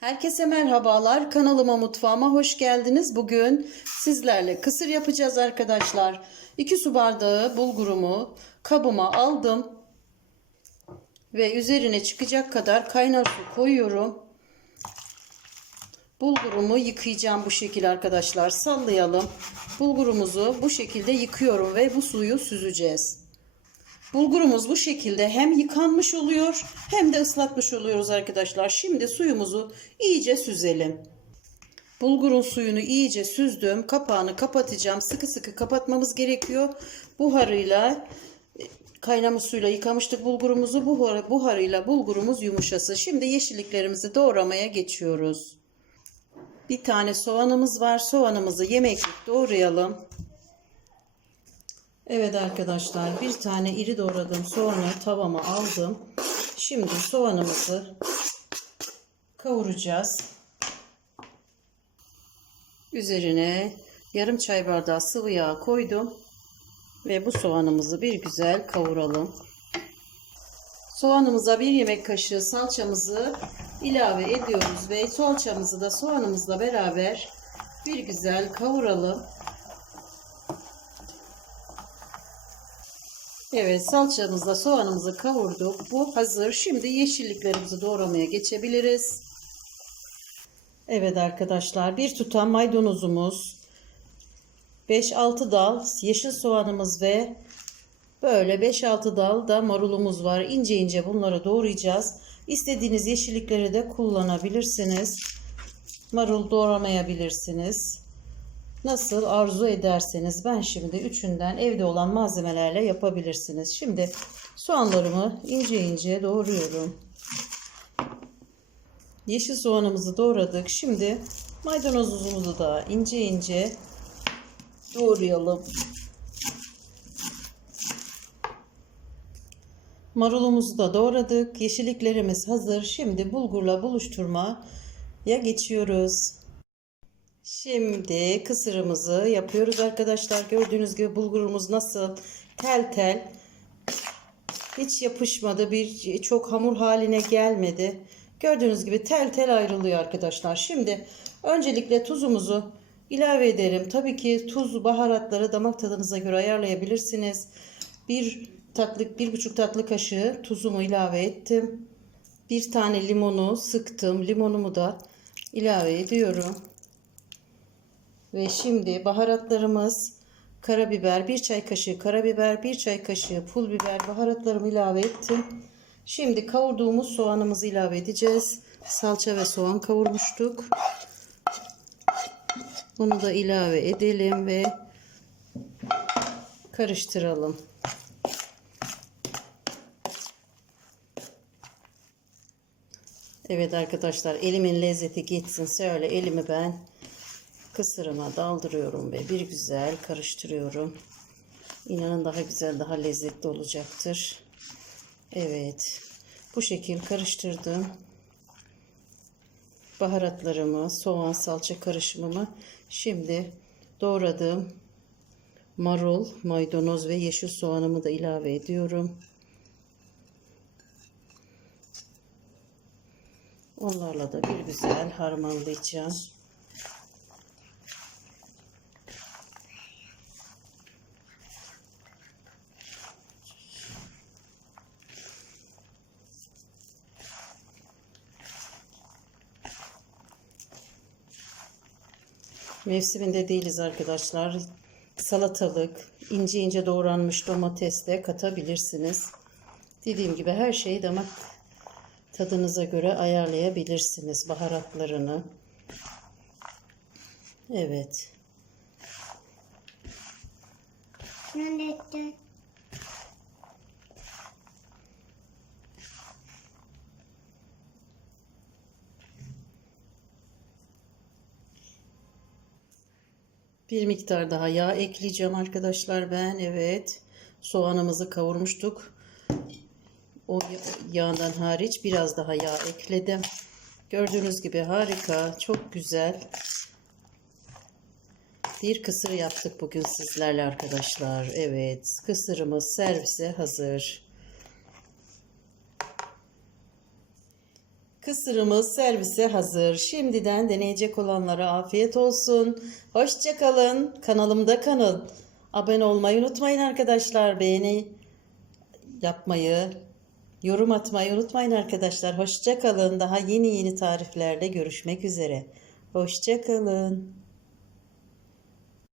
Herkese merhabalar. Kanalıma mutfağıma hoş geldiniz. Bugün sizlerle kısır yapacağız arkadaşlar. 2 su bardağı bulgurumu kabıma aldım. Ve üzerine çıkacak kadar kaynar su koyuyorum. Bulgurumu yıkayacağım bu şekilde arkadaşlar. Sallayalım. Bulgurumuzu bu şekilde yıkıyorum ve bu suyu süzeceğiz. Bulgurumuz bu şekilde hem yıkanmış oluyor hem de ıslatmış oluyoruz arkadaşlar. Şimdi suyumuzu iyice süzelim. Bulgurun suyunu iyice süzdüm. Kapağını kapatacağım. Sıkı sıkı kapatmamız gerekiyor. Buharıyla e, kaynamış suyla yıkamıştık bulgurumuzu. Buhar, buharıyla bulgurumuz yumuşasın. Şimdi yeşilliklerimizi doğramaya geçiyoruz. Bir tane soğanımız var. Soğanımızı yemeklik doğrayalım. Evet arkadaşlar bir tane iri doğradığım soğanı tavama aldım. Şimdi soğanımızı kavuracağız. Üzerine yarım çay bardağı sıvı yağ koydum. Ve bu soğanımızı bir güzel kavuralım. Soğanımıza bir yemek kaşığı salçamızı ilave ediyoruz ve salçamızı da soğanımızla beraber bir güzel kavuralım. Evet salçamızla soğanımızı kavurduk. Bu hazır. Şimdi yeşilliklerimizi doğramaya geçebiliriz. Evet arkadaşlar bir tutam maydanozumuz, 5-6 dal yeşil soğanımız ve böyle 5-6 dal da marulumuz var. İnce ince bunları doğrayacağız. İstediğiniz yeşillikleri de kullanabilirsiniz. Marul doğramayabilirsiniz. Nasıl arzu ederseniz ben şimdi üçünden evde olan malzemelerle yapabilirsiniz. Şimdi soğanlarımı ince ince doğruyorum. Yeşil soğanımızı doğradık. Şimdi maydanozumuzu da ince ince doğrayalım. Marulumuzu da doğradık. Yeşilliklerimiz hazır. Şimdi bulgurla buluşturmaya geçiyoruz. Şimdi kısırımızı yapıyoruz arkadaşlar. Gördüğünüz gibi bulgurumuz nasıl tel tel hiç yapışmadı. Bir çok hamur haline gelmedi. Gördüğünüz gibi tel tel ayrılıyor arkadaşlar. Şimdi öncelikle tuzumuzu ilave edelim. Tabii ki tuz baharatları damak tadınıza göre ayarlayabilirsiniz. Bir tatlı bir buçuk tatlı kaşığı tuzumu ilave ettim. Bir tane limonu sıktım. Limonumu da ilave ediyorum. Ve şimdi baharatlarımız karabiber, bir çay kaşığı karabiber, bir çay kaşığı pul biber baharatlarımı ilave ettim. Şimdi kavurduğumuz soğanımızı ilave edeceğiz. Salça ve soğan kavurmuştuk. Bunu da ilave edelim ve karıştıralım. Evet arkadaşlar elimin lezzeti gitsin. Şöyle elimi ben kısırıma daldırıyorum ve bir güzel karıştırıyorum. İnanın daha güzel, daha lezzetli olacaktır. Evet. Bu şekil karıştırdım. Baharatlarımı, soğan, salça karışımımı şimdi doğradığım marul, maydanoz ve yeşil soğanımı da ilave ediyorum. Onlarla da bir güzel harmanlayacağım. Mevsiminde değiliz arkadaşlar. Salatalık, ince ince doğranmış domates de katabilirsiniz. Dediğim gibi her şeyi damak tadınıza göre ayarlayabilirsiniz baharatlarını. Evet. Nerede? Bir miktar daha yağ ekleyeceğim arkadaşlar ben. Evet. Soğanımızı kavurmuştuk. O yağdan hariç biraz daha yağ ekledim. Gördüğünüz gibi harika, çok güzel bir kısır yaptık bugün sizlerle arkadaşlar. Evet, kısırımız servise hazır. Kısırımız servise hazır. Şimdiden deneyecek olanlara afiyet olsun. Hoşçakalın. Kanalımda kalın. Abone olmayı unutmayın arkadaşlar. Beğeni yapmayı, yorum atmayı unutmayın arkadaşlar. Hoşçakalın. Daha yeni yeni tariflerle görüşmek üzere. Hoşçakalın.